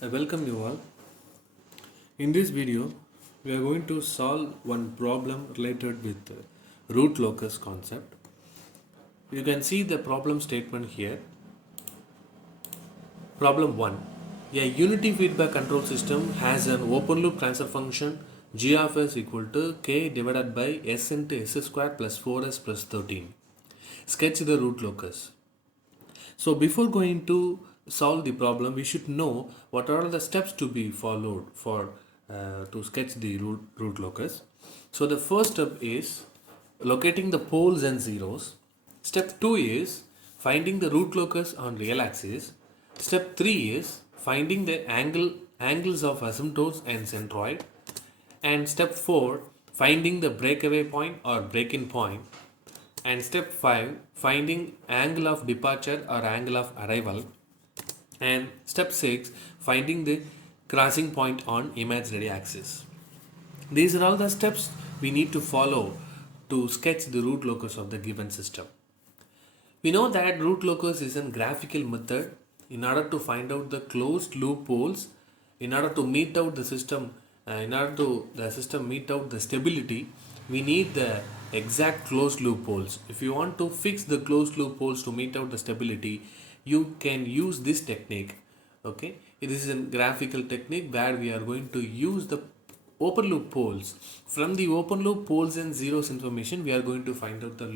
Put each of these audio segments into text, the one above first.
I welcome you all. In this video, we are going to solve one problem related with the root locus concept. You can see the problem statement here. Problem 1. A unity feedback control system has an open loop transfer function g of s equal to k divided by s into s square plus 4s plus 13. Sketch the root locus. So before going to solve the problem, we should know what are the steps to be followed for to sketch the root locus. So the first step is locating the poles and zeros. Step 2 is finding the root locus on real axis. Step 3 is finding the angles of asymptotes and centroid. And step 4, finding the breakaway point or break-in point. And step 5, finding angle of departure or angle of arrival. And step 6, finding the crossing point on imaginary axis. These are all the steps we need to follow to sketch the root locus of the given system. We know that root locus is a graphical method in order to find out the closed loop poles, in order to meet out the system, in order to the system meet out the stability, we need the exact closed loop poles. If you want to fix the closed loop poles to meet out the stability, you can use this technique. Okay, this is a graphical technique where we are going to use the open loop poles. From the open loop poles and zeros information, we are going to find out the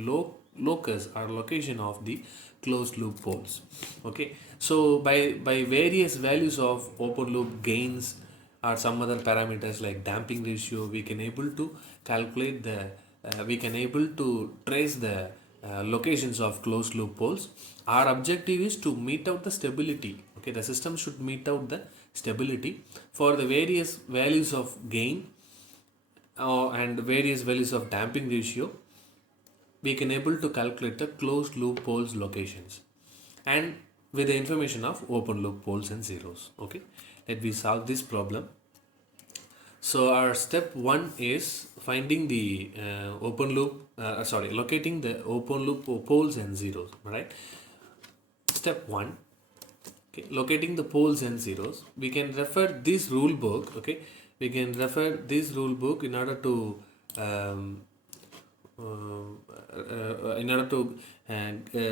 locus or location of the closed loop poles. Okay, so by various values of open loop gains or some other parameters like damping ratio, we can able to calculate the we can able to trace the locations of closed loop poles. Our objective is to meet out the stability. Okay, the system should meet out the stability for the various values of gain and various values of damping ratio. We can able to calculate the closed loop poles locations and with the information of open loop poles and zeros. Okay, let me solve this problem. So our step 1 is finding the locating the open loop poles and zeros, right? Step 1, okay, locating the poles and zeros. We can refer this rule book, okay? We can refer this rule book in order to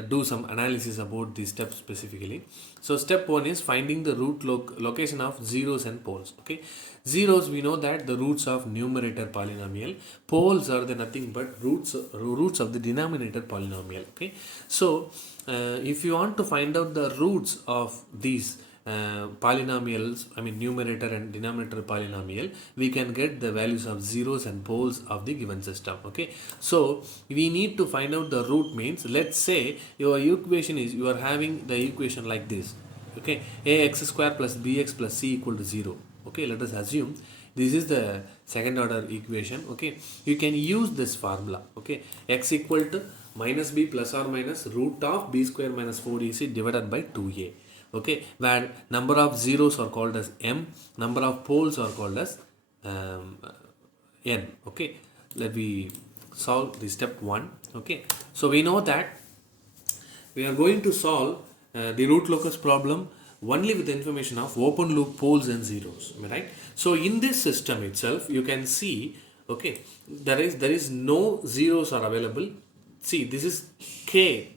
do some analysis about these steps specifically. So step 1 is finding the location of zeros and poles. Okay, zeros, we know that the roots of numerator polynomial. Poles are the nothing but roots of the denominator polynomial. Okay, so if you want to find out the roots of these polynomials, I mean numerator and denominator polynomial, we can get the values of zeros and poles of the given system. Okay, so we need to find out the root. Means let's say your equation is, you are having the equation like this. Okay, ax square plus bx plus c equal to 0. Okay, let us assume this is the second order equation. Okay, you can use this formula. Okay, x equal to minus b plus or minus root of b square minus 4ac divided by 2a. Okay, where number of zeros are called as m, number of poles are called as n. Okay, let me solve the step 1. Okay, so we know that we are going to solve the root locus problem only with the information of open loop poles and zeros, right? So in this system itself, you can see, okay, there is no zeros are available. See, this is k.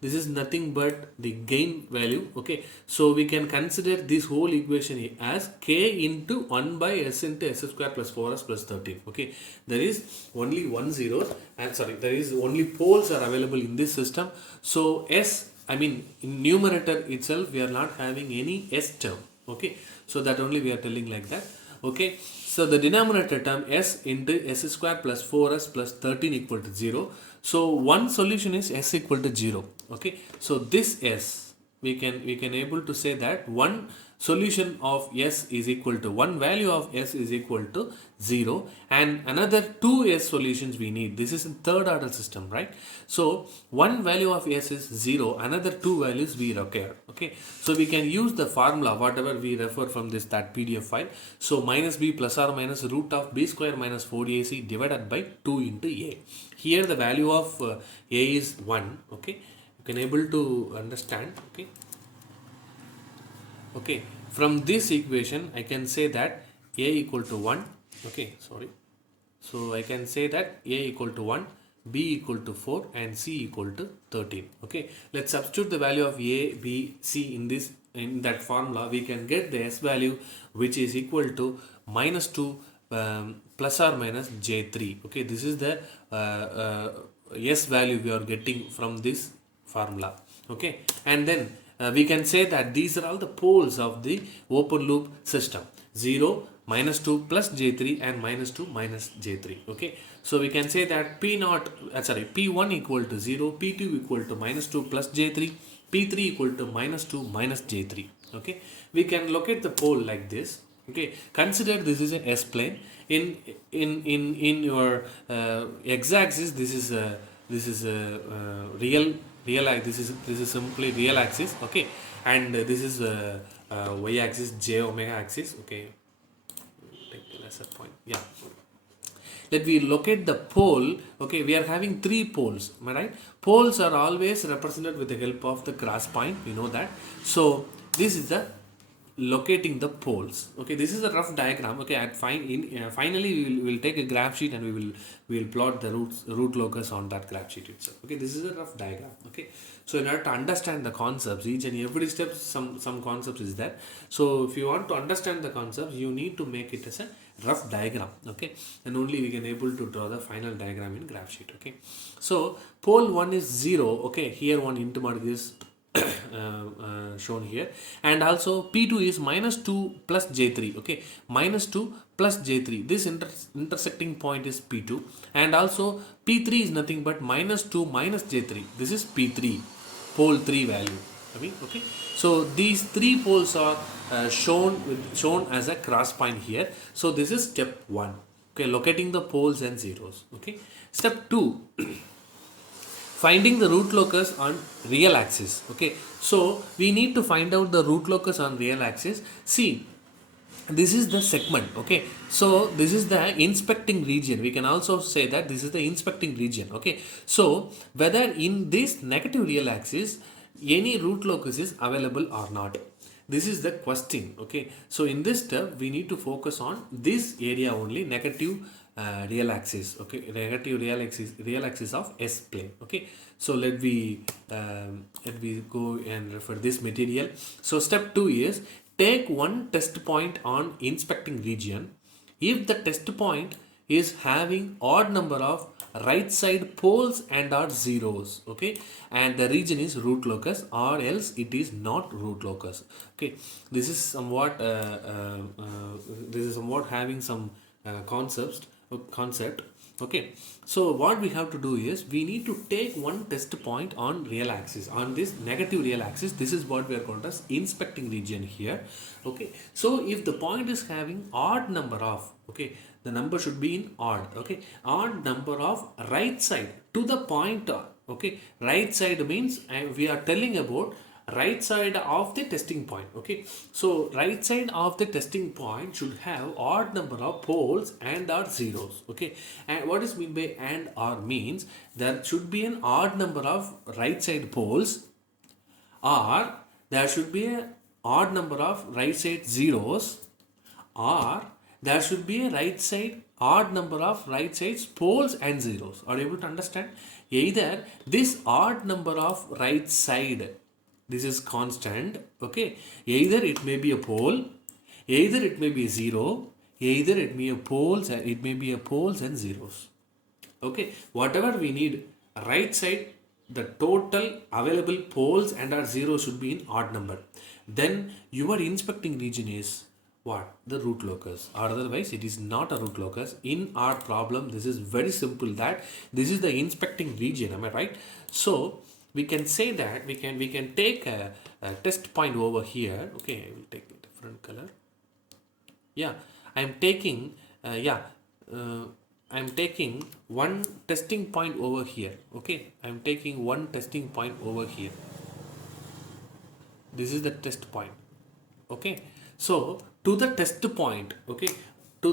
This is nothing but the gain value. Okay, so we can consider this whole equation as k into 1 by s into s square plus 4s plus 13. Okay, there is only one zero, and sorry, there is only poles are available in this system. So s, I mean in numerator itself, we are not having any s term. Okay, so that only we are telling like that. Okay, so the denominator term s into s square plus 4s plus 13 equal to 0. So one solution is s equal to 0. Okay, so this s, we can able to say that one solution of s is equal to, one value of s is equal to 0, and another two s solutions we need. This is a third order system, right? So one value of s is 0, another two values we require. Okay, so we can use the formula whatever we refer from this, that PDF file. So minus b plus or minus root of b square minus 4ac divided by 2 into a. Here the value of a is 1. Okay, you can able to understand. Okay, Okay, from this equation I can say that a equal to 1. Okay, sorry. So I can say that a equal to 1, b equal to 4 and c equal to 13. Okay, let's substitute the value of a, b, c in that formula. We can get the s value which is equal to minus 2 plus or minus j3. Okay, this is the s value we are getting from this formula. Okay, and then we can say that these are all the poles of the open loop system: 0, minus 2 plus j3 and minus 2 minus j3. Okay, so we can say that p1 equal to 0, p2 equal to minus 2 plus j3, p3 equal to minus 2 minus j3. Okay, we can locate the pole like this. Okay, consider this is a s plane. In your x-axis, this is a this is simply real axis. Okay, and this is y-axis, j omega axis. Okay, take the lesser point. Yeah, let we locate the pole. Okay, we are having three poles. Am I right? Poles are always represented with the help of the cross point. We know that. So this is the locating the poles. Okay, this is a rough diagram. Okay, finally we will take a graph sheet and we will plot the root locus on that graph sheet itself. Okay, this is a rough diagram. Okay, so in order to understand the concepts, each and every step some concepts is there. So if you want to understand the concepts, you need to make it as a rough diagram. Okay, and only we can able to draw the final diagram in graph sheet. Okay, so pole 1 is 0. Okay, here one intermark is shown here, and also p2 is minus 2 plus j3. Okay, minus 2 plus j3, this intersecting point is p2, and also p3 is nothing but minus 2 minus j3, this is p3, pole 3 value. Okay, so these three poles are shown as a cross point here. So this is step 1. Okay, locating the poles and zeros. Okay, step 2, finding the root locus on real axis. Okay, so we need to find out the root locus on real axis. See, this is the segment. Okay, so this is the inspecting region. We can also say that this is the inspecting region. Okay, so whether in this negative real axis any root locus is available or not, this is the question. Okay, so in this step we need to focus on this area only, negative real axis. Okay, negative real axis of S plane. Okay, so let we go and refer this material. So step 2 is take one test point on inspecting region. If the test point is having odd number of right side poles and or zeros, okay, and the region is root locus, or else it is not root locus. Okay, this is somewhat having some concept. Okay, so what we have to do is we need to take one test point on real axis, on this negative real axis. This is what we are called as inspecting region here. Okay, so if the point is having odd number of, okay, the number should be in odd. Okay, odd number of right side to the pointer. Okay, right side means we are telling about right side of the testing point. Okay, so right side of the testing point should have odd number of poles and or zeros. Okay, and what is mean by and or means there should be an odd number of right side poles, or there should be an odd number of right side zeros, or there should be a right side odd number of right sides poles and zeros. Are you able to understand? Either this odd number of right side, this is constant. Okay, either it may be a pole, either it may be a zero, either it may be a poles, and it may be a poles and zeros. Okay, whatever we need, right side, the total available poles and our zeros should be in odd number. Then your inspecting region is what? The root locus, or otherwise it is not a root locus. In our problem, this is very simple, that this is the inspecting region. Am I right? So we can say that we can take a test point over here. Okay, I will take a different color. Yeah, I am taking I am taking one testing point over here. Okay, I am taking one testing point over here. This is the test point. Okay, so to the test point, okay, to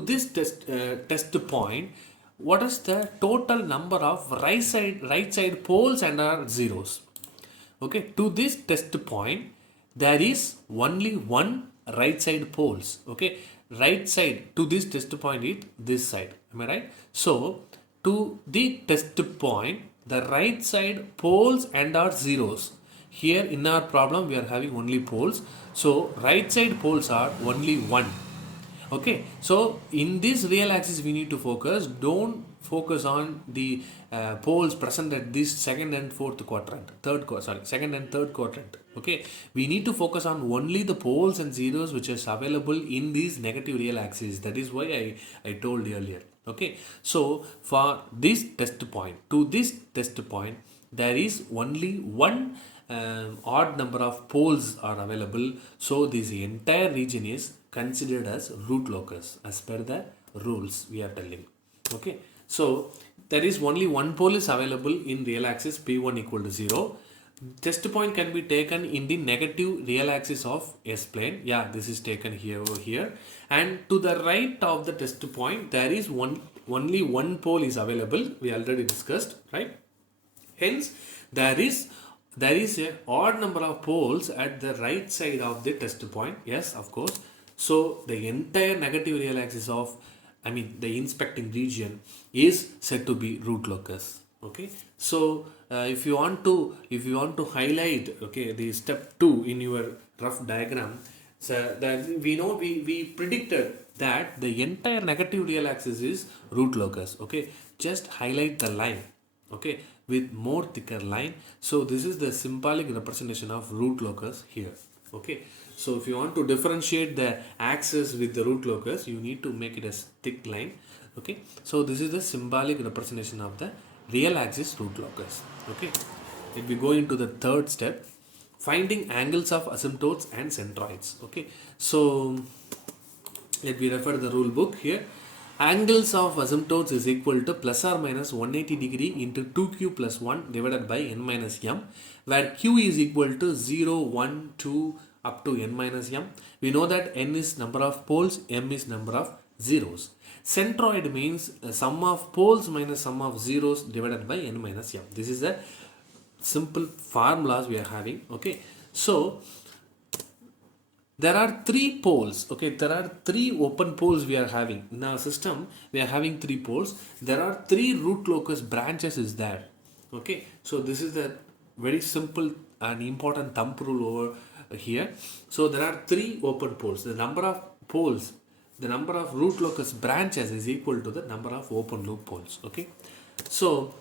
this test point, what is the total number of right side poles and our zeros? Okay, to this test point, there is only one right side poles. Okay, right side to this test point is this side, am I right? So to the test point, the right side poles and are zeros. Here in our problem we are having only poles, so right side poles are only one. Okay, so in this real axis we need to focus. Don't focus on the poles present at this second and fourth quadrant, second and third quadrant. Okay, we need to focus on only the poles and zeros which is available in this negative real axis. That is why I told earlier. Okay, so for this test point, to this test point, there is only one odd number of poles are available. So this entire region is considered as root locus as per the rules we are telling. Okay, so there is only one pole is available in real axis P1 equal to 0. Test point can be taken in the negative real axis of S plane. Yeah, this is taken here over here. And to the right of the test point, there is only one pole is available. We already discussed, right? Hence, there is a odd number of poles at the right side of the test point. Yes, of course. So the entire negative real axis of, the inspecting region is said to be root locus. Okay, so if you want to highlight, okay, the step 2 in your rough diagram, so that we know we predicted that the entire negative real axis is root locus. Okay, just highlight the line, okay, with more thicker line. So this is the symbolic representation of root locus here. Okay, so if you want to differentiate the axis with the root locus, you need to make it a thick line. Okay, so this is the symbolic representation of the real axis root locus. Okay, if we go into the third step, finding angles of asymptotes and centroids. Okay, so let me refer the rule book here. Angles of asymptotes is equal to plus or minus 180 degree into 2q plus 1 divided by n minus m, where q is equal to 0, 1, 2 up to n minus m. We know that n is number of poles, m is number of zeros. Centroid means sum of poles minus sum of zeros divided by n minus m. This is the simple formulas we are having. Okay, so there are three poles. Okay, there are three open poles we are having in our system. We are having three poles. There are three root locus branches is there. Okay, so this is the very simple and important thumb rule over here. So there are three open poles. The number of poles, the number of root locus branches is equal to the number of open loop poles. Okay, so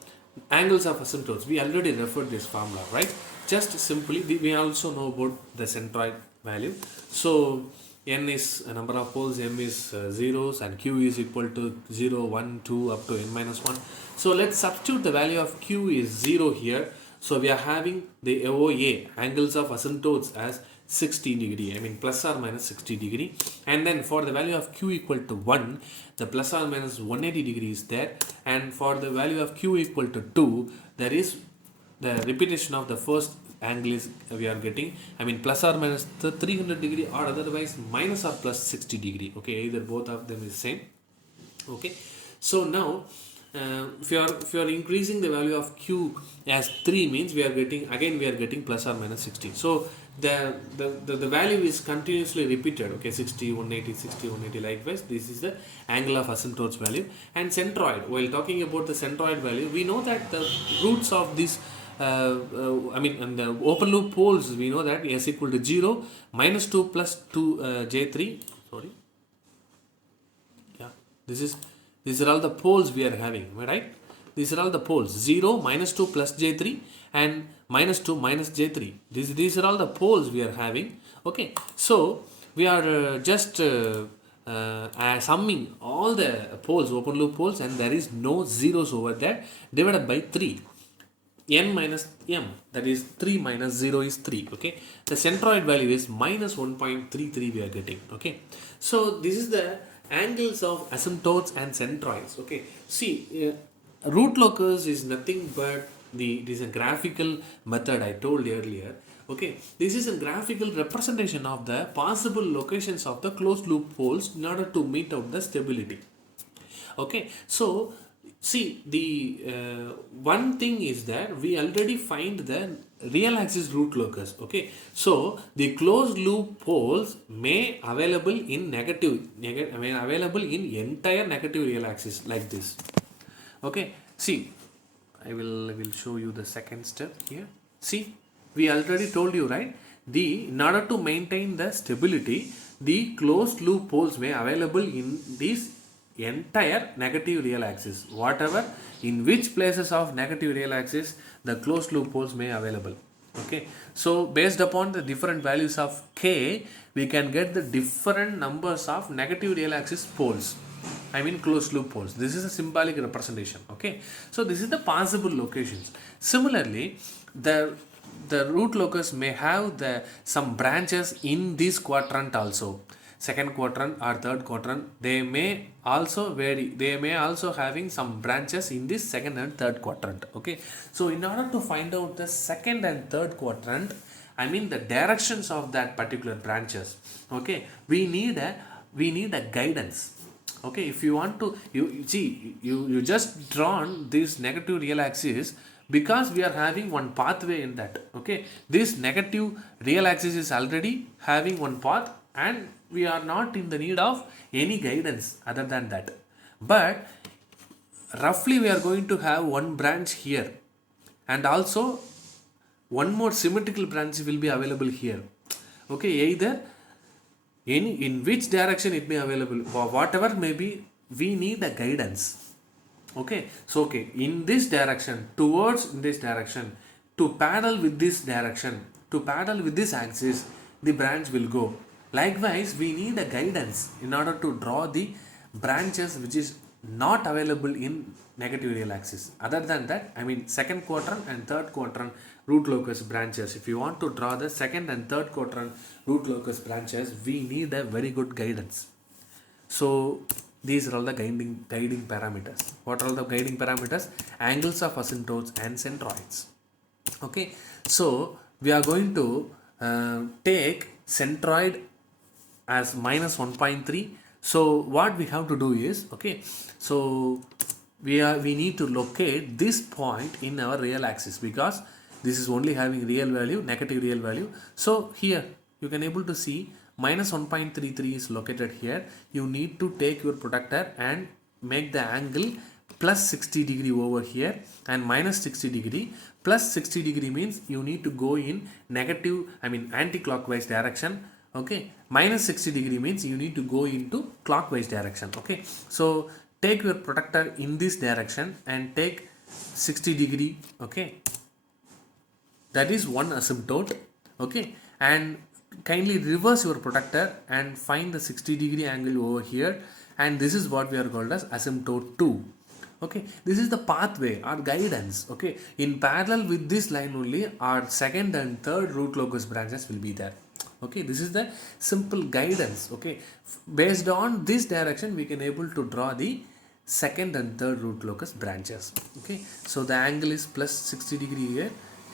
angles of asymptotes, we already referred this formula, right? Just simply we also know about the centroid value. So n is a number of poles, m is zeros, and q is equal to 0, 1, 2 up to n minus 1. So let's substitute the value of q is 0 here. So we are having the OA, angles of asymptotes, as 60 degree, plus or minus 60 degree. And then for the value of q equal to 1, the plus or minus 180 degree is there. And for the value of q equal to 2, there is the repetition of the first angle is we are getting, plus or minus the 300 degree, or otherwise minus or plus 60 degree. Okay, either both of them is same. Okay, so now if you are increasing the value of q as 3, means we are getting plus or minus 60. So the value is continuously repeated. Okay, 60, 180, 60, 180, likewise this is the angle of asymptotes value. And centroid, while talking about the centroid value, we know that the roots of this and the open loop poles, we know that s equal to 0, minus 2 plus 2 j3. Sorry, yeah, these are all the poles we are having, right? These are all the poles, 0, minus 2 plus j3, and minus 2 minus j3. These are all the poles we are having. Okay, so we are just summing all the poles, open loop poles, and there is no zeros over there, divided by 3. N minus m, that is 3 minus 0 is 3. Okay, the centroid value is minus 1.33 we are getting. Okay, so this is the angles of asymptotes and centroids. Okay, see, root locus is nothing but this is a graphical method I told earlier. Okay, this is a graphical representation of the possible locations of the closed loop poles in order to meet out the stability. Okay, so see, the one thing is that we already find the real axis root locus. Okay, so the closed loop poles may available in available in entire negative real axis like this. Okay, see, I will show you the second step here. See, we already told you, right? In order to maintain the stability, the closed loop poles may available in this entire negative real axis. Whatever, in which places of negative real axis the closed loop poles may available. Okay, so based upon the different values of k, we can get the different numbers of negative real axis poles. I mean closed loop poles. This is a symbolic representation. Okay, so this is the possible locations. Similarly, the root locus may have some branches in this quadrant also. Second quadrant or third quadrant, they may also vary. They may also having some branches in this second and third quadrant. Okay, so in order to find out the second and third quadrant, I mean the directions of that particular branches. Okay, we need a guidance. Okay, if you want to, you just drawn this negative real axis because we are having one pathway in that. Okay, this negative real axis is already having one path and we are not in the need of any guidance other than that. But roughly we are going to have one branch here and also one more symmetrical branch will be available here. Okay, either in which direction it may available or whatever may be, we need a guidance. Okay, so okay, in this direction, towards in this direction, to paddle with this direction, to paddle with this axis, the branch will go. Likewise, we need a guidance in order to draw the branches which is not available in negative real axis. Other than that, I mean second quadrant and third quadrant root locus branches. If you want to draw the second and third quadrant root locus branches, we need a very good guidance. So these are all the guiding parameters. What are all the guiding parameters? Angles of asymptotes and centroids. Okay, so we are going to take centroid as minus 1.3. So what we have to do is, okay, so we need to locate this point in our real axis because this is only having real value, negative real value. So here you can able to see minus 1.33 is located here. You need to take your protractor and make the angle plus 60 degree over here and minus 60 degree. Plus 60 degree means you need to go in negative, I mean anti-clockwise direction. Okay, minus 60 degree means you need to go into clockwise direction. Okay, so take your protractor in this direction and take 60 degree. Okay, that is one asymptote. Okay, and kindly reverse your protractor and find the 60 degree angle over here, and this is what we are called as asymptote 2. Okay, this is the pathway or guidance. Okay, in parallel with this line only our second and third root locus branches will be there. Okay, this is the simple guidance. Okay, based on this direction we can able to draw the second and third root locus branches. Okay, so the angle is plus 60 degree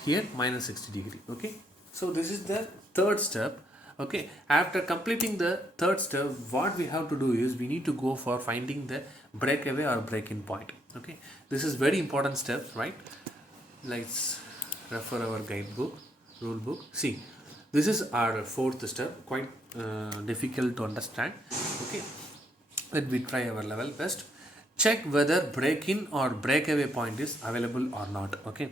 here minus 60 degree. Okay, so this is the third step. Okay, after completing the third step, what we have to do is we need to go for finding the breakaway or break-in point. Okay, this is very important step, right? Let's refer our guidebook, rule book. See, this is our fourth step, quite difficult to understand. Okay, let me try our level best. Check whether break-in or breakaway point is available or not. Okay,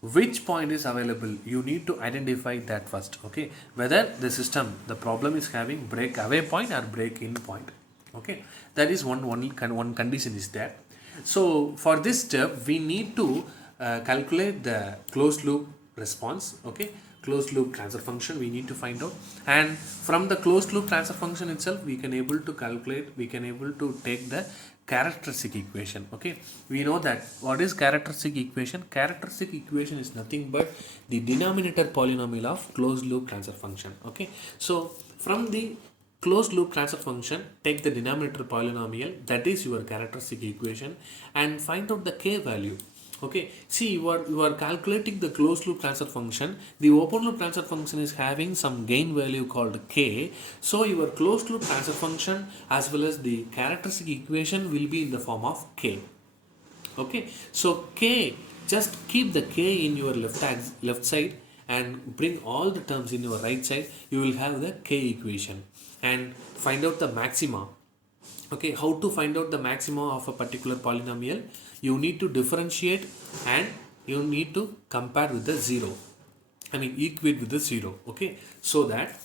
which point is available, you need to identify that first. Okay, whether the system, the problem is having breakaway point or break-in point. Okay, that is one condition is there. So for this step we need to calculate the closed loop response. Okay, closed loop transfer function we need to find out, and from the closed loop transfer function itself we can able to calculate, we can able to take the characteristic equation. Okay, we know that what is characteristic equation. Characteristic equation is nothing but the denominator polynomial of closed loop transfer function. Okay, so from the closed loop transfer function, take the denominator polynomial, that is your characteristic equation, and find out the k value. Okay, see, you are calculating the closed loop transfer function. The open loop transfer function is having some gain value called k. So your closed loop transfer function as well as the characteristic equation will be in the form of k. Okay, so k, just keep the k in your left side and bring all the terms in your right side, you will have the k equation and find out the maxima. Okay, how to find out the maxima of a particular polynomial? You need to differentiate and you need to compare with the zero. I mean equate with the zero. Okay, so that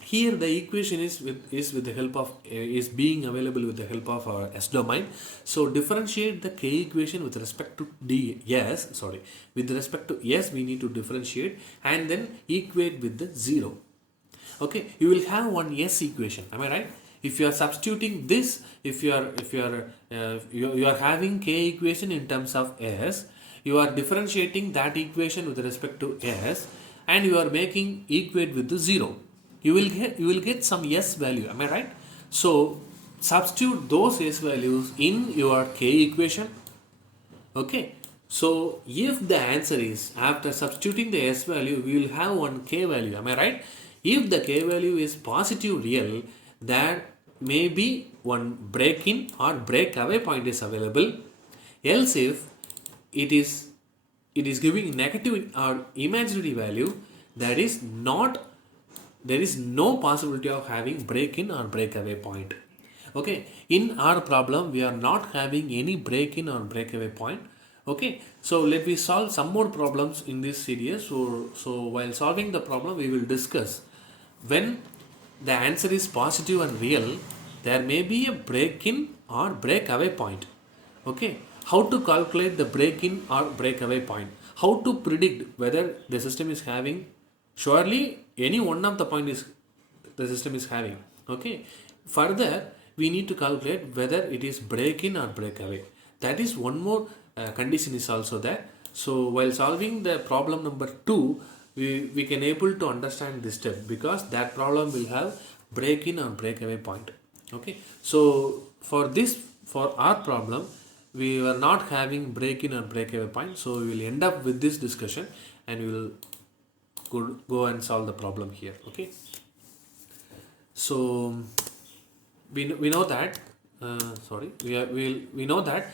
here the equation is with the help of is being available with the help of our S domain. So differentiate the k equation with respect to with respect to s we need to differentiate and then equate with the zero. Okay, you will have one s equation. Am I right? If you are substituting this, if you are having k equation in terms of s, you are differentiating that equation with respect to s, and you are making equate with the zero. You will get some s value. Am I right? So substitute those s values in your k equation. Okay. So if the answer is after substituting the s value, we will have one k value. Am I right? If the k value is positive real, there may be one break in or break away point is available. Else if it is giving negative or imaginary value, there is no possibility of having break in or break away point. Okay, in our problem we are not having any break in or break away point. Okay, so let me solve some more problems in this series. So while solving the problem, we will discuss when the answer is positive and real, there may be a break in or break away point. Okay, how to calculate the break in or break away point? How to predict whether the system is having, surely any one of the point is the system is having. Okay, further we need to calculate whether it is break in or break away. That is one more condition is also there. So while solving the problem number 2, we can able to understand this step, because that problem will have break in or break away point. Okay, so for our problem we were not having break in or break away point, so we will end up with this discussion and we will go and solve the problem here. Okay, so we know that we know that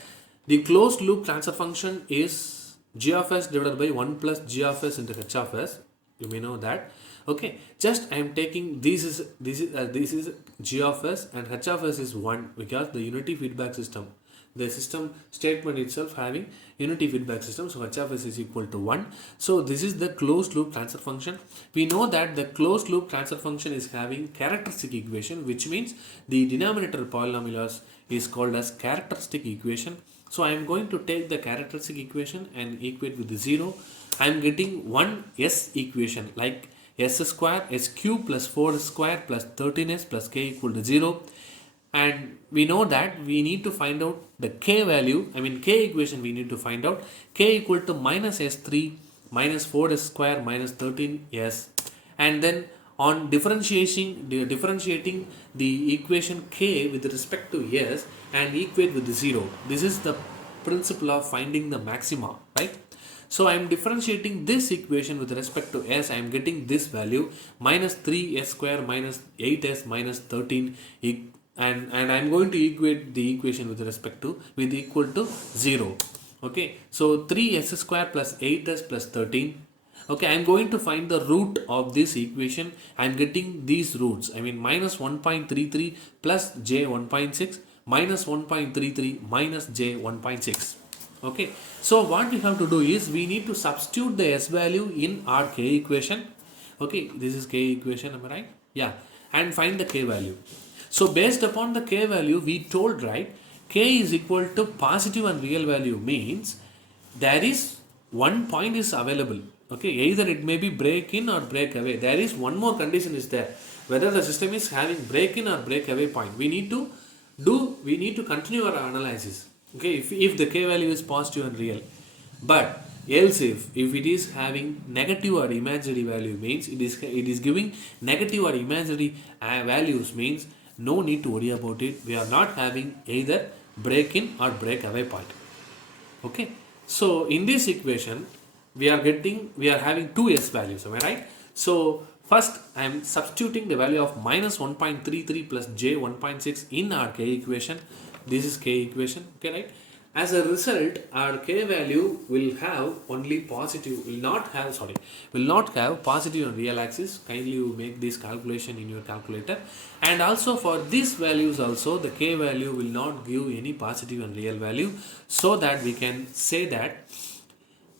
the closed loop transfer function is g of s divided by 1 plus g of s into h of s. You may know that. Okay, just I am taking this is g of s and h of s is 1, because the unity feedback system, the system statement itself having unity feedback system, so h of s is equal to 1. So this is the closed loop transfer function. We know that the closed loop transfer function is having characteristic equation, which means the denominator polynomial is called as characteristic equation. So I am going to take the characteristic equation and equate with the 0. I am getting one s equation like s square s cube plus 4 square plus 13s plus k equal to 0. And we know that we need to find out the k value, k equation we need to find out. K equal to minus s3 minus 4s square minus 13s, and then on differentiating the equation k with respect to s and equate with the 0. This is the principle of finding the maxima, right? So I am differentiating this equation with respect to s. I am getting this value minus 3s square minus 8s minus 13, and I am going to equate the equation with respect to with equal to 0. Okay, so 3s square plus 8s plus 13. Okay, I am going to find the root of this equation. I am getting these roots. Minus 1.33 plus j 1.6 minus 1.33 minus j 1.6. Okay, so what we have to do is we need to substitute the s value in our k equation. Okay, this is k equation, am I right? Yeah, and find the k value. So based upon the k value, we told, right, k is equal to positive and real value means there is one point is available. Okay, either it may be break in or break away. There is one more condition is there, whether the system is having break in or break away point. We need to continue our analysis. Okay, if the k value is positive and real, but else if it is having negative or imaginary value means it is giving negative or imaginary values means no need to worry about it. We are not having either break in or break away point. Okay, so in this equation we are having two s values, am I right? So first I am substituting the value of minus 1.33 plus j 1.6 in our k equation. This is k equation, okay, right? As a result, our k value will have only positive, will not have positive and real axis. Kindly you make this calculation in your calculator. And also for these values also, the k value will not give any positive and real value, so that we can say that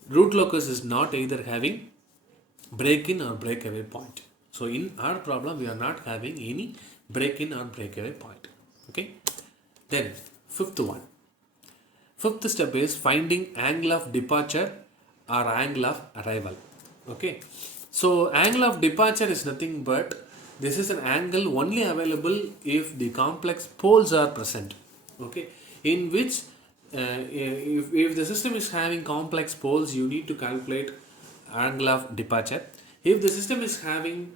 root locus is not either having break-in or breakaway point. So in our problem, we are not having any break-in or breakaway point. Okay. Then fifth one. Fifth step is finding angle of departure or angle of arrival. Okay. So angle of departure is nothing but this is an angle only available if the complex poles are present. Okay. In which if the system is having complex poles, you need to calculate angle of departure. If the system is having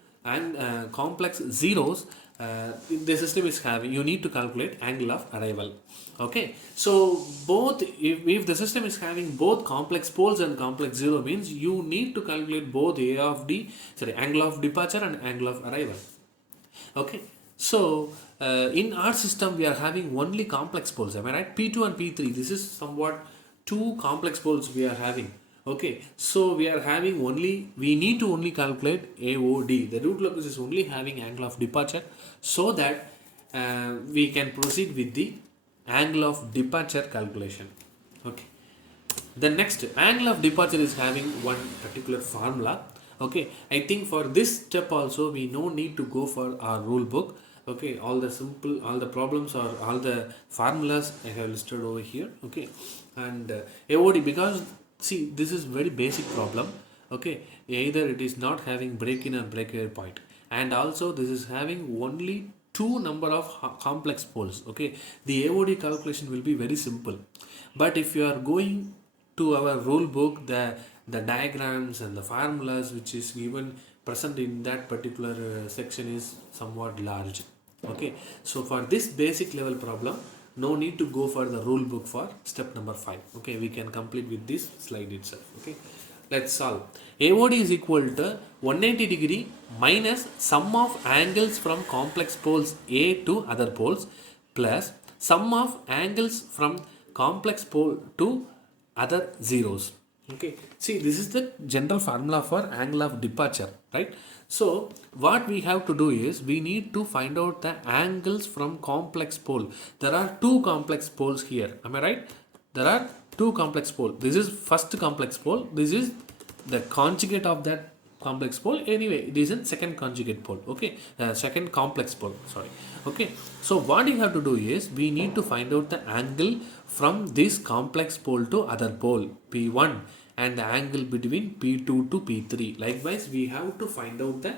complex zeros, the system is having, you need to calculate angle of arrival. Okay, so both, if the system is having both complex poles and complex zero, means you need to calculate both angle of departure and angle of arrival. Okay, so in our system we are having only complex poles, am I right? P2 and P3, this is somewhat two complex poles we are having. Okay, so we are having only, we need to only calculate AOD, the root locus is only having angle of departure, so that we can proceed with the angle of departure calculation. Okay, the next angle of departure is having one particular formula. Okay, I think for this step also we no need to go for our rule book. Okay, all the problems or all the formulas I have listed over here. Okay, and AOD, because see, this is very basic problem. Okay, either it is not having break-in or breakaway point, and also this is having only two number of complex poles. Okay, the AOD calculation will be very simple, but if you are going to our rule book, the diagrams and the formulas which is given present in that particular section is somewhat large. Okay, so for this basic level problem, no need to go for the rule book for step number 5. Okay, we can complete with this slide itself. Okay, let's solve. AOD is equal to 180 degree minus sum of angles from complex poles A to other poles plus sum of angles from complex pole to other zeros. Okay, see, this is the general formula for angle of departure, right? So what we have to do is we need to find out the angles from complex pole. There are two complex poles here, am I right? There are two complex poles. This is first complex pole, this is the conjugate of that complex pole. Anyway, it is a second conjugate pole. Okay, second complex pole, sorry. Okay, so what you have to do is we need to find out the angle from this complex pole to other pole P1 and the angle between P2 to P3. Likewise, we have to find out the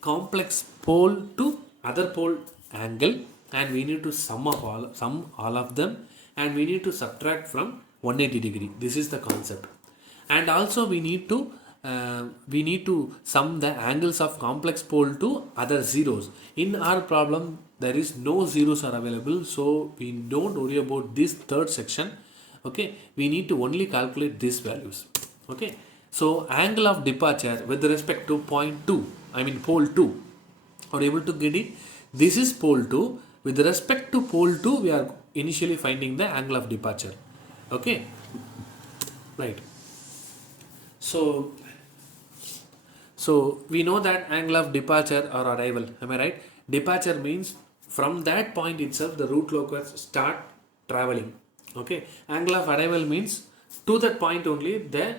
complex pole to other pole angle, and we need to sum all of them, and we need to subtract from 180 degree. This is the concept. And also we need to sum the angles of complex pole to other zeros. In our problem there is no zeros are available, so we don't worry about this third section. Okay, we need to only calculate these values. Okay, so angle of departure with respect to point 2, I mean pole 2, are able to get it? This is pole 2. With respect to pole 2, we are initially finding the angle of departure. Okay, right. So we know that angle of departure or arrival, am I right? Departure means from that point itself the root locus start traveling. Okay, angle of arrival means to that point only the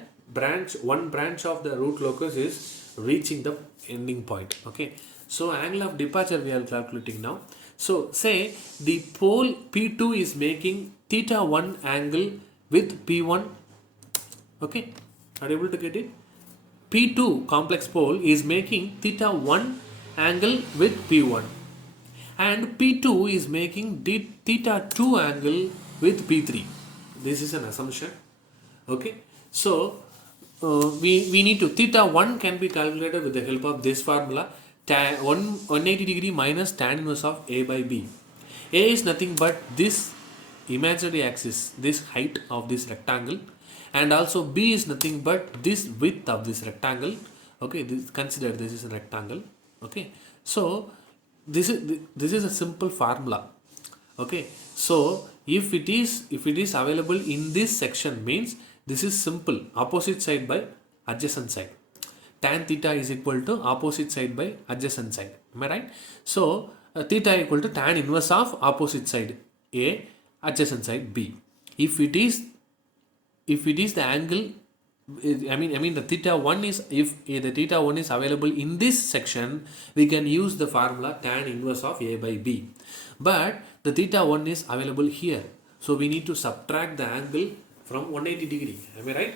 one branch of the root locus is reaching the ending point. Okay, so angle of departure we are calculating now. So say the pole P2 is making theta 1 angle with P1. Okay, are you able to get it? P2 complex pole is making theta 1 angle with P1, and P2 is making theta 2 angle with P3. This is an assumption. Okay, so we need to, theta 1 can be calculated with the help of this formula, 180 degree minus tan inverse of A by B. A is nothing but this imaginary axis, this height of this rectangle, and also B is nothing but this width of this rectangle. Okay, consider this is a rectangle. Okay, so this is a simple formula. Okay, so If it is available in this section, means this is simple opposite side by adjacent side. Tan theta is equal to opposite side by adjacent side. Am I right? So theta equal to tan inverse of opposite side A, adjacent side B. If it is the angle, I mean the theta 1 is, if the theta 1 is available in this section, we can use the formula tan inverse of A by B. But the theta 1 is available here, so we need to subtract the angle from 180 degree. Am I right?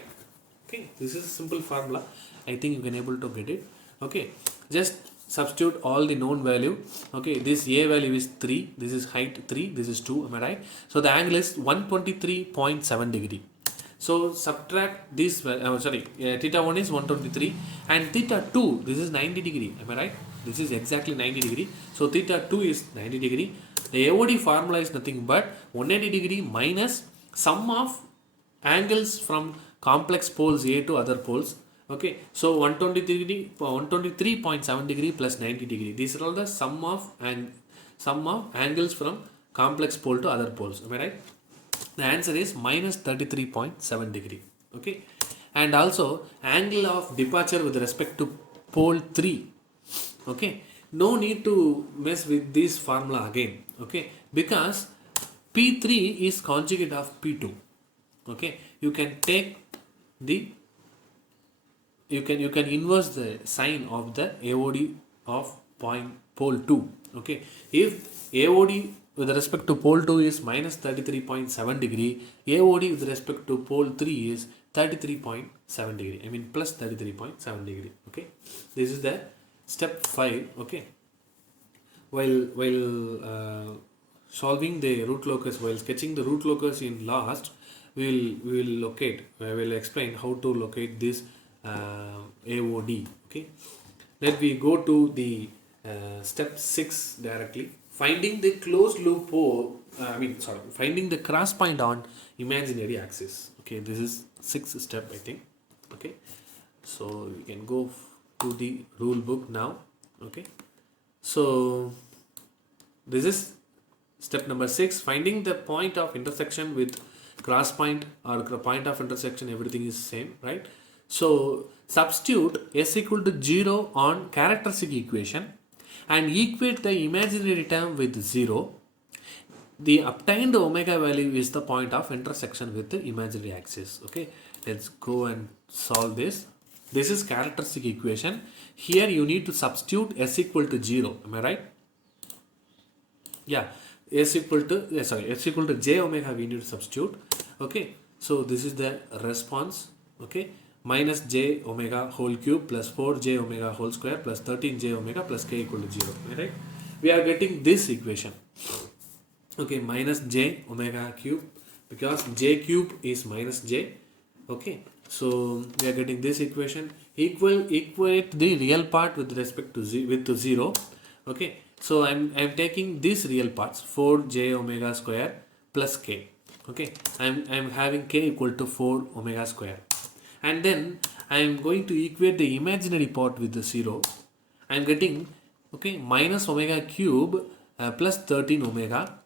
Okay, this is a simple formula. I think you can able to get it. Okay, just substitute all the known value. Okay, this A value is 3, this is height 3, this is 2. Am I right? So the angle is 123.7 degree. So subtract this, theta 1 is 123 and theta 2, this is 90 degree. Am I right? This is exactly 90 degree. So theta 2 is 90 degree. The AOD formula is nothing but 180 degree minus sum of angles from complex poles A to other poles. Okay, so 123.7 degree plus 90 degree. These are all the sum of angles from complex pole to other poles. Am I right? The answer is minus 33.7 degree. Okay, and also angle of departure with respect to pole 3. Okay, no need to mess with this formula again. Okay, because P3 is conjugate of P2. Okay, you can take the you can inverse the sign of the AOD of pole 2. Okay, if AOD with respect to pole 2 is minus 33.7 degree, AOD with respect to pole 3 is 33.7 degree. I mean plus 33.7 degree. Okay, this is the step 5. Okay, while solving the root locus, while sketching the root locus in last, we will explain how to locate this AOD. Okay, let we go to the step 6 directly. Finding the closed loop finding the cross point on imaginary axis. Okay, this is 6th step, I think. Okay, so we can go to the rule book now. Okay, so this is step number 6, finding the point of intersection with cross point or point of intersection. Everything is same, right? So substitute s equal to 0 on characteristic equation and equate the imaginary term with 0. The obtained omega value is the point of intersection with the imaginary axis. Okay, let's go and solve this. This is characteristic equation. Here you need to substitute s equal to 0. Am I right? Yeah, s equal to j omega we need to substitute. Okay, so this is the response. Okay, minus j omega whole cube plus 4j omega whole square plus 13j omega plus k equal to 0. Right? We are getting this equation. Okay, minus j omega cube, because j cube is minus j. Okay, so we are getting this equation. Equate the real part with respect to 0. Okay, so I'm taking these real parts, 4j omega square plus k. Okay, I'm having k equal to 4 omega square. And then I am going to equate the imaginary part with the 0. I am getting, okay, minus omega cube plus 13 omega.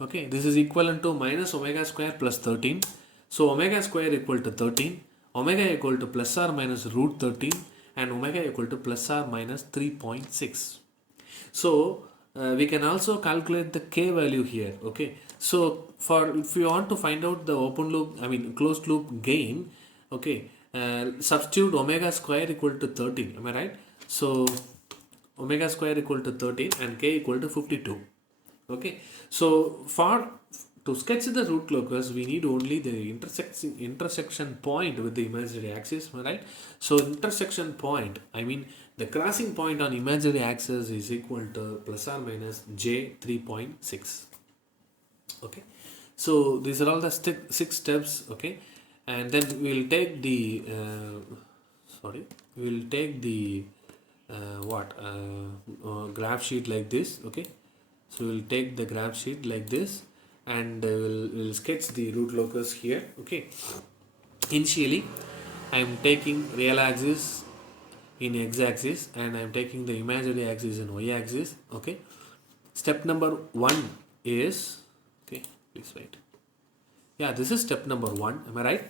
Okay, this is equivalent to minus omega square plus 13. So omega square equal to 13, omega equal to plus or minus root 13, and omega equal to plus or minus 3.6. So we can also calculate the k value here. Okay, so if you want to find out the closed loop gain, okay, substitute omega square equal to 13. Am I right? So omega square equal to 13 and k equal to 52. Okay, so to sketch the root locus, we need only the intersection point with the imaginary axis. Am I right? So intersection point, I mean the crossing point on imaginary axis, is equal to plus or minus j 3.6. Okay, so these are all the 6 steps. Okay, and then we will take the graph sheet like this. Okay, so we'll take the graph sheet like this, and we'll sketch the root locus here. Okay, initially I am taking real axis in x-axis and I am taking the imaginary axis in y-axis. Okay, step number 1 is, okay, please wait. Yeah, this is step number 1. Am I right?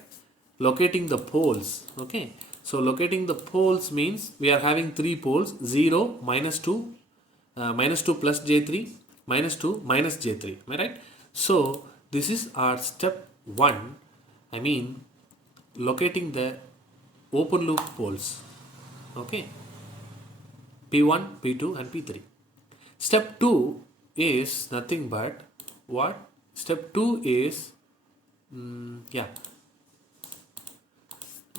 Locating the poles. Okay. So locating the poles means we are having 3 poles: 0, -2, -2 plus J3, -2 minus J3. Am I right? So this is our step 1. I mean, locating the open loop poles. Okay. P1, P2 and P3. Step 2 is nothing but what? Step 2 is yeah,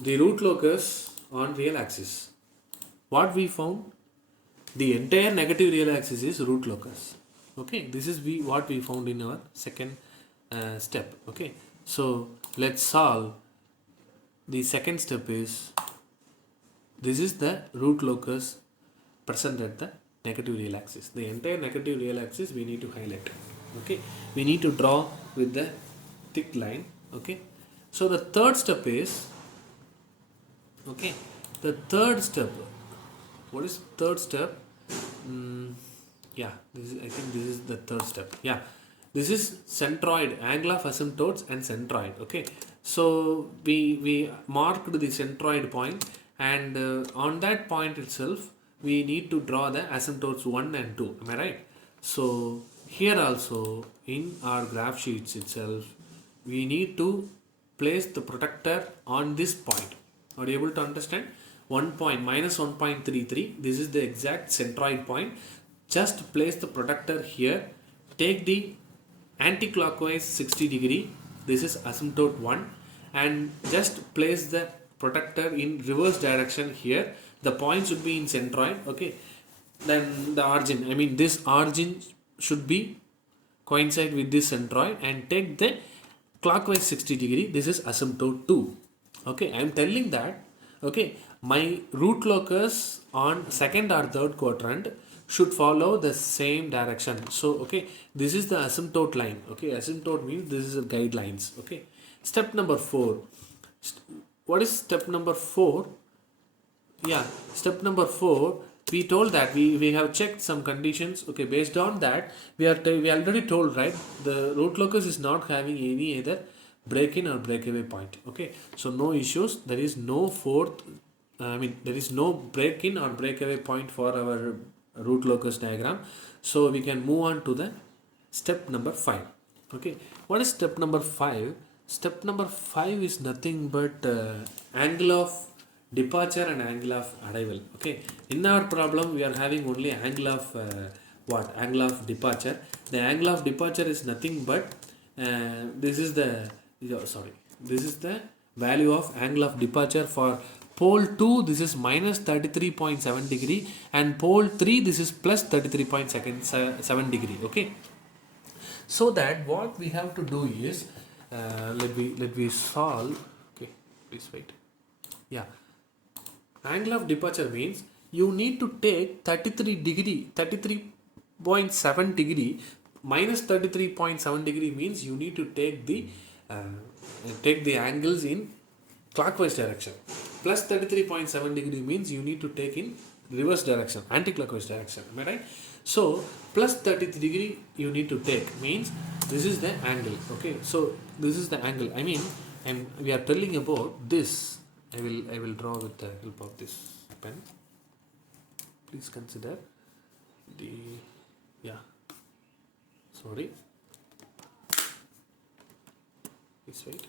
the root locus on real axis. What we found? The entire negative real axis is root locus. Okay, this is what we found in our second step. Okay, so let's solve. The second step is, this is the root locus present at the negative real axis. The entire negative real axis we need to highlight. Okay, we need to draw with the thick line. Okay, so the third step is, okay, the third step, what is third step? Yeah, I think this is the third step. Yeah, this is centroid, angle of asymptotes and centroid. Okay, so we marked the centroid point, and on that point itself we need to draw the asymptotes 1 and 2. Am I right? So here also in our graph sheets itself we need to place the protector on this point. Are you able to understand? 1 point minus 1.33, this is the exact centroid point. Just place the protector here, take the anti-clockwise 60 degree, this is asymptote 1, and just place the protector in reverse direction here. The point should be in centroid. Okay, then the origin, I mean this origin should be coincide with this centroid, and take the clockwise 60 degree, this is asymptote 2. Okay, I am telling that, okay, my root locus on second or third quadrant should follow the same direction. So okay, this is the asymptote line. Okay, asymptote means this is a guidelines. Okay, step number 4. What is step number 4? Yeah, step number 4, we told that we have checked some conditions. Okay, based on that we already told, right, the root locus is not having any either break in or breakaway point. Okay, so no issues, there is no fourth, I mean there is no break in or breakaway point for our root locus diagram. So we can move on to the step number 5. Okay, what is step number 5? Step number 5 is nothing but angle of departure and angle of arrival. Okay, in our problem we are having only angle of what? Angle of departure. The angle of departure is nothing but this is the this is the value of angle of departure for pole 2. This is minus 33.7 degree, and pole 3 this is plus 33.7 degree. Okay, so that what we have to do is let me solve. Okay, please wait. Yeah, angle of departure means you need to take 33.7 degree minus 33.7 degree means you need to take the angles in clockwise direction. Plus 33.7 degree means you need to take in reverse direction, anti-clockwise direction. Am I right? So plus 33 degree you need to take means this is the angle. Okay, so this is the angle. I mean, and we are telling about this. I will draw with the help of this pen. Please consider the, yeah, sorry, please wait.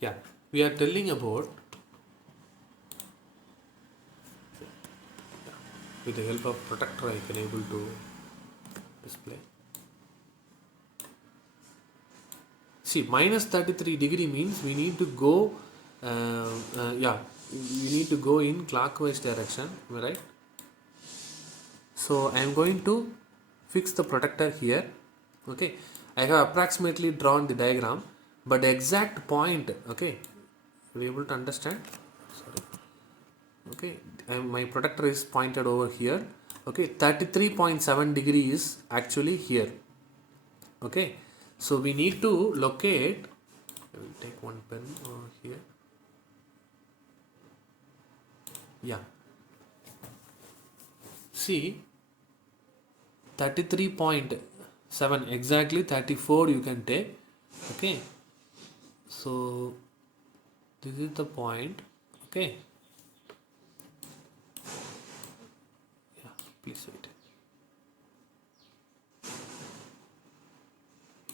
Yeah, we are telling about, with the help of protector I can able to display. See, minus 33 degree means we need to go yeah, we need to go in clockwise direction, right? So I am going to fix the protector here. Okay, I have approximately drawn the diagram, but the exact point, okay, are you able to understand? Sorry. Okay, my protector is pointed over here. Okay, 33.7 degree is actually here. Okay, so we need to locate, I will take one pen over here. Yeah, See, 33.7, exactly 34 you can take. Okay, so this is the point. Okay, yeah, please wait.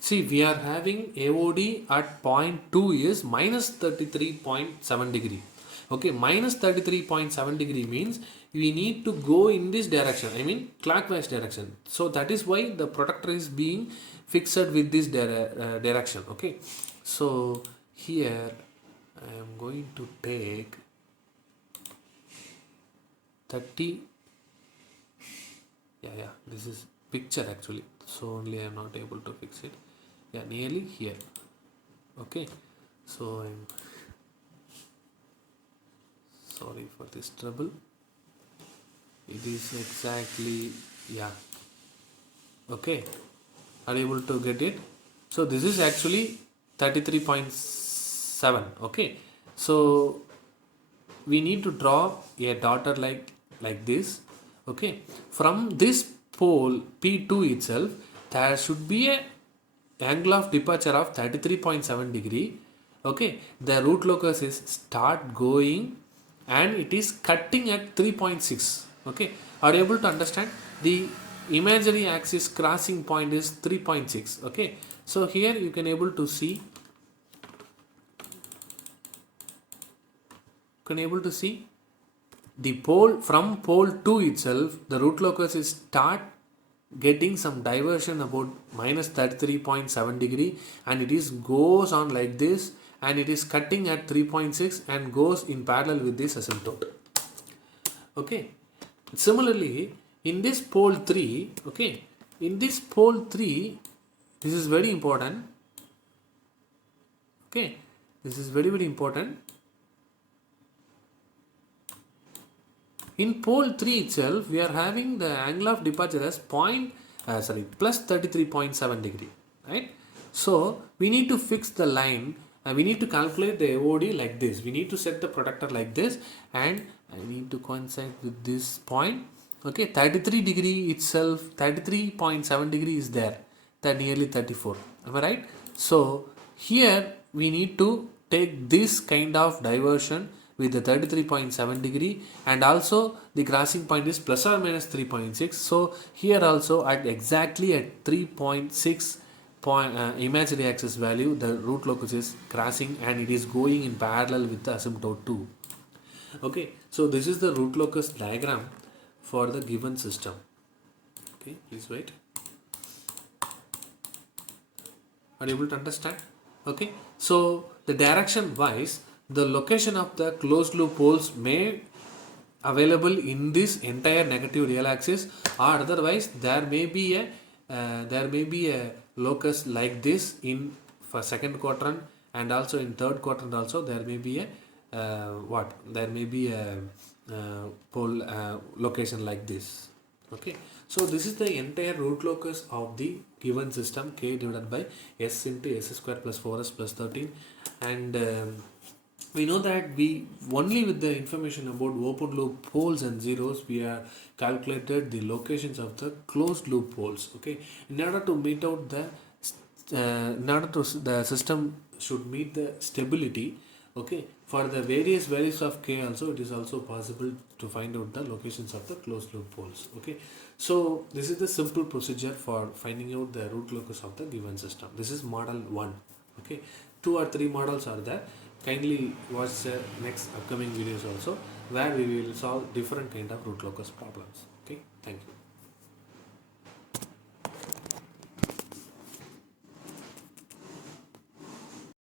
See, we are having AOD at point 2 is minus 33.7 degree. Okay, minus 33.7 degree means we need to go in this direction, I mean clockwise direction. So that is why the protector is being fixed with this direction. Okay, so here I am going to take 30. Yeah, this is picture actually, so only I am not able to fix it. Yeah, nearly here. Okay, so I'm sorry for this trouble. It is exactly, yeah, okay, are you able to get it? So this is actually 33.7. okay, so we need to draw a daughter like this. Okay, from this pole P2 itself there should be a angle of departure of 33.7 degree. Okay, the root locus is start going and it is cutting at 3.6. Okay, are you able to understand? The imaginary axis crossing point is 3.6. Okay, so here you can able to see, the pole from pole 2 itself, the root locus is start getting some diversion about minus 33.7 degree, and it is goes on like this, and it is cutting at 3.6 and goes in parallel with this asymptote. Okay, similarly in this pole 3, okay, in this pole 3, this is very important. Okay, this is very important. In pole 3 itself, we are having the angle of departure as plus 33.7 degree, right? So we need to fix the line. We need to calculate the AOD like this. We need to set the protector like this, and I need to coincide with this point. Okay, 33 degree itself, 33.7 degree is there. That nearly 34. Am I right? So here we need to take this kind of diversion with the 33.7 degree, and also the crossing point is plus or minus 3.6. So here also at exactly at 3.6 point imaginary axis value, the root locus is crossing and it is going in parallel with the asymptote 2. Okay, so this is the root locus diagram for the given system. Okay, please wait. Are you able to understand? Okay, so the direction wise, the location of the closed loop poles may available in this entire negative real axis, or otherwise there may be a locus like this in for second quadrant, and also in third quadrant also there may be a pole location like this. Okay, so this is the entire root locus of the given system, k divided by s into s square plus 4s plus 13, and we know that we only with the information about open loop poles and zeros we are calculated the locations of the closed loop poles. Okay, in order to meet out the the system should meet the stability. Okay, for the various values of k also, it is also possible to find out the locations of the closed loop poles. Okay, so this is the simple procedure for finding out the root locus of the given system. This is model 1. Okay, 2 or 3 models are there. Kindly watch the next upcoming videos also, where we will solve different kind of root locus problems. Okay, thank you.